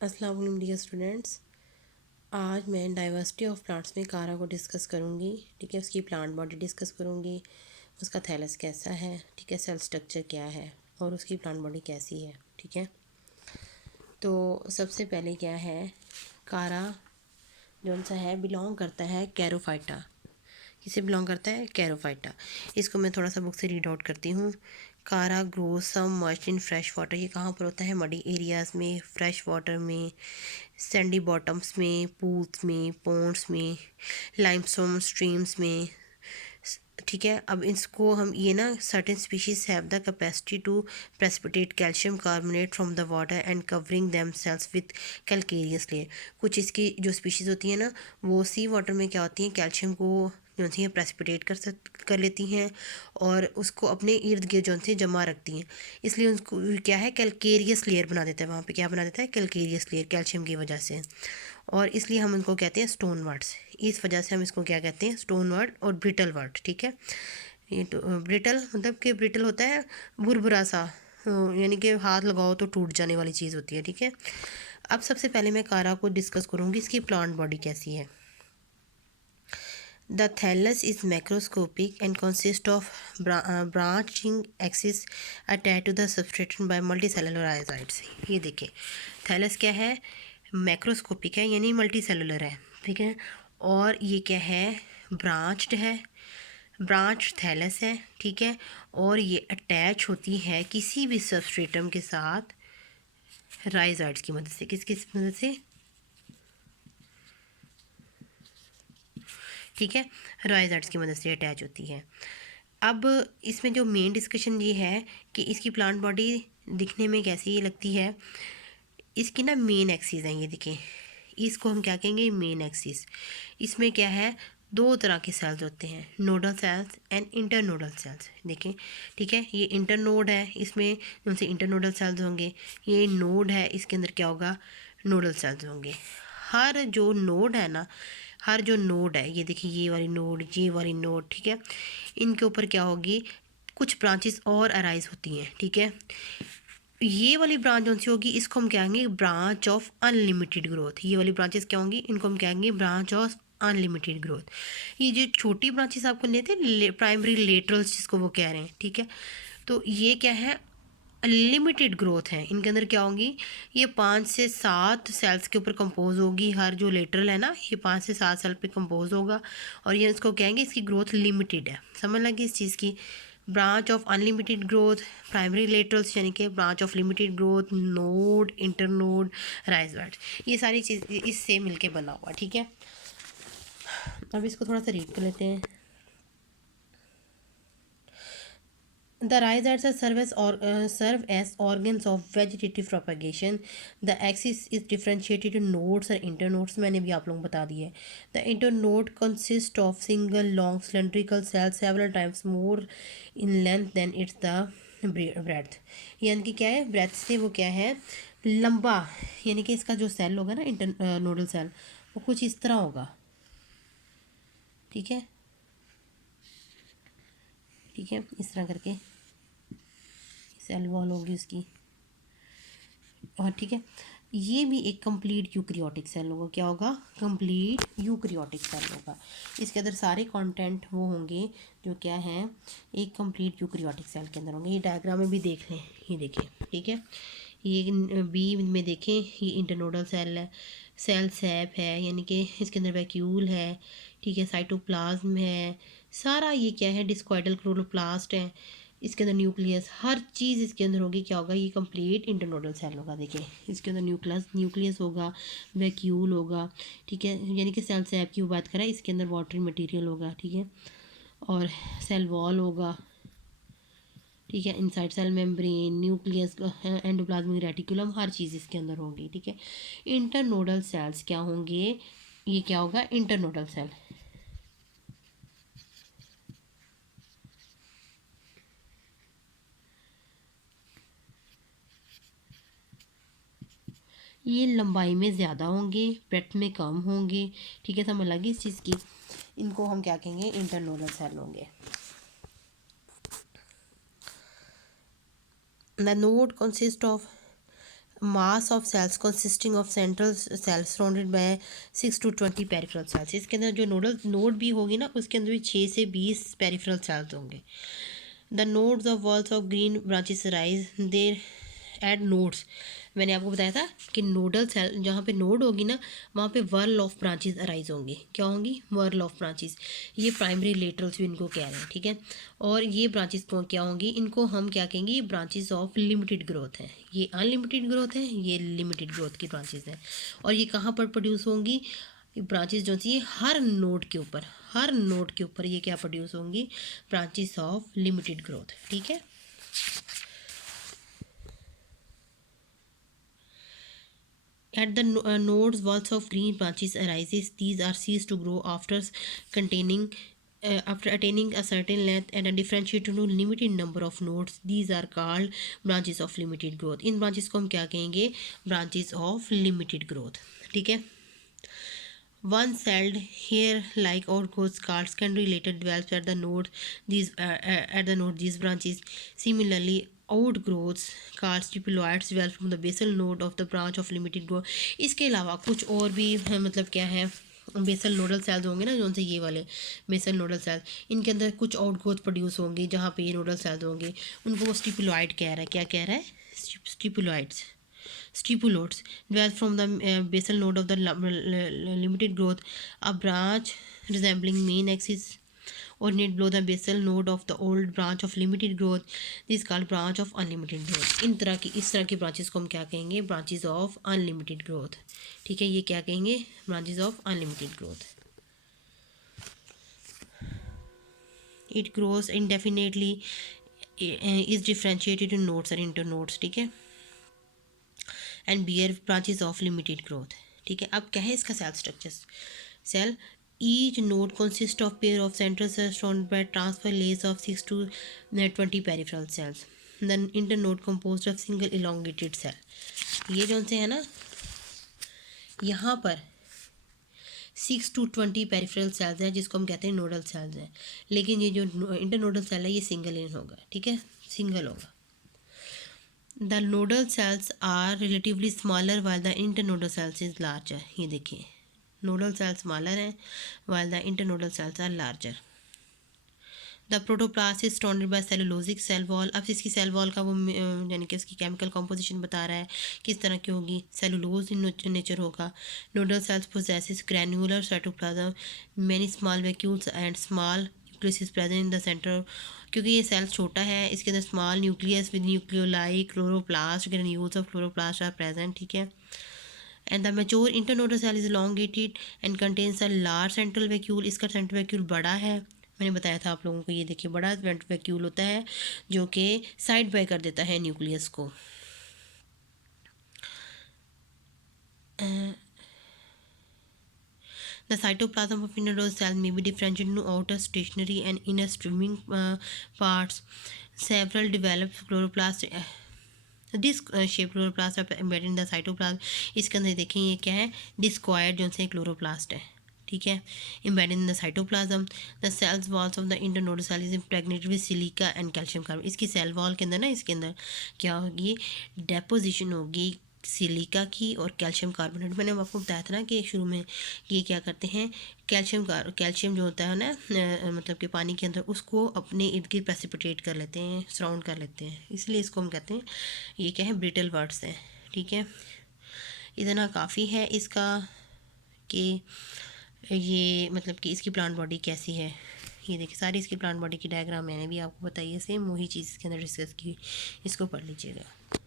अस्सलाम वालेकुम dear students. आज मैं डाइवर्सिटी ऑफ प्लांट्स में कारा को डिस्कस करूँगी। ठीक है, उसकी प्लांट बॉडी डिस्कस करूँगी, उसका थैलस कैसा है, ठीक है, सेल स्ट्रक्चर क्या है और उसकी प्लांट बॉडी कैसी है। ठीक है, तो सबसे पहले क्या है, कारा जौन सा है बिलोंग करता है कैरोफाइटा। किसे बिलोंग करता है? कैरोफाइटा। इसको मैं थोड़ा सा बुक से रीड आउट करती हूँ। Chara grows submerged in fresh water. ये कहाँ पर होता है? मडी एरियाज़ में, फ्रेश वाटर में, सैंडी बॉटम्स में, पूल्स में, पॉन्ड्स में, लाइमस्टोन स्ट्रीम्स में। ठीक है, अब इसको हम ये ना certain species have the capacity to precipitate calcium carbonate from the water and covering them cells with calcareous layer. कुछ इसकी जो स्पीशीज़ होती है ना, वो सी वाटर में क्या होती हैं, कैल्शियम को जो सी है प्रेसिपिटेट कर लेती हैं और उसको अपने इर्द गिर्द जो से जमा रखती हैं। इसलिए उनको क्या है, कैलकेरियस लेयर बना देता है। वहाँ पे क्या बना देता है? कैलकेरियस लेयर, कैल्शियम की वजह से। और इसलिए हम उनको कहते हैं स्टोन वर्ड्स। इस वजह से हम इसको क्या कहते हैं? स्टोन वर्ड और ब्रिटल वर्ड। ठीक है, ये तो ब्रिटल मतलब कि ब्रिटल होता है बुरबुरा सा, यानी कि हाथ लगाओ तो टूट जाने वाली चीज़ होती है। ठीक है, अब सबसे पहले मैं कारा को डिस्कस करूँगी, इसकी प्लांट बॉडी कैसी है। The thallus is macroscopic and consists of branching axis attached to the substrate by multicellular rhizoids। ये देखिए, थैलस क्या है? मैक्रोस्कोपिक है, यानी मल्टीसेलुलर है। ठीक है, और ये क्या है? ब्रांच्ड है, ब्रांच थैलस है। ठीक है, और ये अटैच होती है किसी भी सबस्ट्रेटम के साथ राइजॉइड्स की मदद से। किसकी मदद से? ठीक है, राइजॉइड्स की मदद से अटैच होती है। अब इसमें जो मेन डिस्कशन ये है कि इसकी प्लांट बॉडी दिखने में कैसी लगती है। इसकी ना मेन एक्सिस हैं, ये देखें, इसको हम क्या कहेंगे? Main axis. इसमें क्या है? दो तरह के सेल्स होते हैं, nodal cells and internodal cells. देखें, ठीक है, ये इंटरनोड है, इसमें उनसे इंटरनोडल सेल्स होंगे। ये नोड है, इसके अंदर क्या होगा? नोडल सेल्स होंगे। हर जो नोड है ना, हर जो नोड है, ये देखिए, ये वाली नोड, ये वाली नोड, ठीक है, इनके ऊपर क्या होगी? कुछ ब्रांचेस और अराइज होती हैं। ठीक है, ये वाली ब्रांच कौन सी होगी? इसको हम कहेंगे ब्रांच ऑफ अनलिमिटेड ग्रोथ। ये वाली ब्रांचेस क्या होंगी? इनको हम कहेंगे ब्रांच ऑफ अनलिमिटेड ग्रोथ। ये जो छोटी ब्रांचेस आपको लेते हैं, प्राइमरी लेटरल्स जिसको वो कह रहे हैं, ठीक है, तो ये क्या है? लिमिटेड ग्रोथ है। इनके अंदर क्या होंगी? ये 5 से 7 सेल्स के ऊपर कंपोज होगी। हर जो लेटरल है ना, ये 5 से 7 सेल पे कंपोज होगा, और ये इसको कहेंगे इसकी ग्रोथ लिमिटेड है। समझ लगी इस चीज़ की? Branch of unlimited growth, primary laterals यानी कि branch of limited growth, node, internode, राइजवर्ड, ये सारी चीज़ इससे मिलके बना हुआ। ठीक है, अब इसको थोड़ा सा रीड कर लेते हैं। The rhizoids serve as organs of vegetative propagation. The axis is differentiated into nodes और internodes, मैंने भी आप लोगों को बता दिया है। The internode consists of single long cylindrical cells several times more in length than its the breadth। यानी कि क्या है? ब्रेथ से वो क्या है? लंबा। यानी कि इसका जो सेल होगा ना, इंटरनोडल सेल, वो कुछ इस तरह होगा। ठीक है, ठीक है, इस तरह करके सेल वॉल होगी उसकी। और ठीक है, ये भी एक कंप्लीट यूक्रियोटिक सेल होगा। क्या होगा? कंप्लीट यूक्रियोटिक सेल होगा। इसके अंदर सारे कंटेंट वो होंगे जो क्या है, एक कंप्लीट यूक्रियोटिक सेल के अंदर होंगे। ये डायग्राम में भी देख लें, ये देखें, ठीक है, ये बी में देखें, ये इंटरनोडल सेल है, सेल सैप है, यानी कि इसके अंदर वैक्यूल है, ठीक है, साइटोप्लाज्म है, सारा ये क्या है? डिस्कॉइडल क्लोरोप्लास्ट है, इसके अंदर न्यूक्लियस, हर चीज़ इसके अंदर होगी। क्या होगा? ये कंप्लीट इंटरनोडल सेल होगा। देखिए, इसके अंदर न्यूक्लियस होगा, वैक्यूल होगा, ठीक है, यानी कि सेल सैप की बात करें, इसके अंदर वाटरी मटेरियल होगा, ठीक है, और सेल वॉल होगा, ठीक है, inside cell membrane, nucleus, endoplasmic reticulum, हर चीज़ इसके अंदर होगी। ठीक है, इंटरनोडल सेल्स क्या होंगे? ये क्या होगा? Internodal cell. ये लंबाई में ज़्यादा होंगे, ब्रेथ में कम होंगे। ठीक है, समझ लगी इस चीज़ की? इनको हम क्या कहेंगे? इंटरनोडल सेल होंगे। The node consist of mass of cells consisting of central cells surrounded by 6 to 20 peripheral cells. इसके अंदर जो नोड भी होगी ना, उसके अंदर भी 6 से 20 पेरिफेरल सेल्स होंगे। The nodes of walls of green branches rise there at nodes. मैंने आपको बताया था कि नोडल सेल जहाँ पे नोड होगी ना, वहाँ पे वर्ल ऑफ ब्रांचेस अराइज होंगी। क्या होंगी? Whorl of branches. ये प्राइमरी लेटरल्स भी इनको कह रहे हैं, ठीक है। और ये ब्रांचेस को क्या होंगी? इनको हम क्या कहेंगे? ये ब्रांचेस ऑफ लिमिटेड ग्रोथ है। ये अनलिमिटेड ग्रोथ है, ये लिमिटेड ग्रोथ की ब्रांचेस हैं। और ये कहाँ पर प्रोड्यूस होंगी? ब्रांचेस जो सी हर नोड के ऊपर, हर नोड के ऊपर ये क्या प्रोड्यूस होंगी? ब्रांचेस ऑफ लिमिटेड ग्रोथ, ठीक है। At the nodes, walls of green branches arises. These are ceased to grow after attaining a certain length and a differentiated to limited number of nodes. These are called branches of limited growth. In branches को हम क्या कहेंगे? Branches of limited growth, ठीक है। One-celled hair-like outgrowths called secondary later develops at the node. These branches. Similarly, outgrowths called stipuloids develop from the basal node of the branch of limited growth. इसके अलावा कुछ और भी है, मतलब क्या है? बेसल नोडल सेल्स होंगे ना, जो से ये वाले बेसल नोडल सेल्स, इनके अंदर कुछ आउटग्रोथ प्रोड्यूस होंगे। जहाँ पे ये नोडल सेल्स होंगे उनको वो स्टिपुलॉइड कह रहा है। क्या कह रहा है? स्टिपुलॉइड्स। Stipuloids develop from the basal node of the limited growth. A branch resembling main axis originate below the basal node of the old branch of limited growth. This is called branch of unlimited growth. इस तरह की branches को हम क्या कहेंगे? Branches of unlimited growth, ठीक है। ये क्या कहेंगे? Branches of unlimited growth. It grows indefinitely, is differentiated in nodes or internodes, ठीक है। And bear branches of limited growth, ठीक है। अब क्या है इसका cell structures? Cell each node consist of pair of central cells surrounded by transfer layers of 6 to 20 peripheral cells. Then inter node composed of single elongated cell. ये जो से है ना, यहाँ पर 6 to 20 पेरिफेरल सेल्स हैं, जिसको हम कहते हैं नोडल सेल्स हैं। लेकिन ये जो इंटर नोडल सेल है, ये सिंगल इन होगा, ठीक है, सिंगल होगा। The nodal cells are relatively smaller while the internodal cells is larger. ये देखिए, nodal cells smaller हैं while the internodal cells are larger. The protoplast is surrounded by cellulosic cell wall. अब इसकी cell wall का वो यानी कि इसकी केमिकल कॉम्पोजिशन बता रहा है किस तरह की होगी। सेलुलोज इन नेचर होगा। Nodal cells possesses granular cytoplasm, many small vacuoles and small nucleus is present in the centre. क्योंकि ये सेल छोटा है, इसके अंदर small nucleus with nucleoli, chloroplast, granules of chloroplast are present, ठीक है। And the mature internodal cell is elongated and contains a large central vacuole. इसका central vacuole बड़ा है, मैंने बताया था आप लोगों को। ये देखिए, बड़ा वैक्यूल होता है जो कि साइड बाय कर देता है न्यूक्लियस को। The cytoplasm of internodal cell may be differentiated into outer stationary and inner swimming parts. Several developed chloroplast disc shape chloroplast are embedded in the cytoplasm. इसके अंदर देखें ये क्या है? डिस्कॉयड जो से क्लोरोप्लास्ट है, ठीक है, embedded in the cytoplasm. The cells walls of the internodal cell is impregnated with silica and calcium carbonate. इसकी सेल वॉल के अंदर ना, इसके अंदर क्या होगी? डेपोजिशन होगी सिलिका की और कैल्शियम कार्बोनेट। मैंने आपको बताया था ना कि शुरू में ये क्या करते हैं, कैल्शियम जो होता है ना, मतलब कि पानी के अंदर, उसको अपने इर्द गिर्द प्रेसिपिटेट कर लेते हैं, सराउंड कर लेते हैं। इसलिए इसको हम कहते हैं, ये क्या है? ब्रिटल वर्ड्स हैं, ठीक है। इतना काफ़ी है इसका कि ये मतलब कि इसकी प्लांट बॉडी कैसी है। ये देखिए, सारी इसकी प्लांट बॉडी की डायग्राम मैंने भी आपको बताई है, सेम वही चीज़ इसके अंदर डिस्कस की, इसको पढ़ लीजिएगा।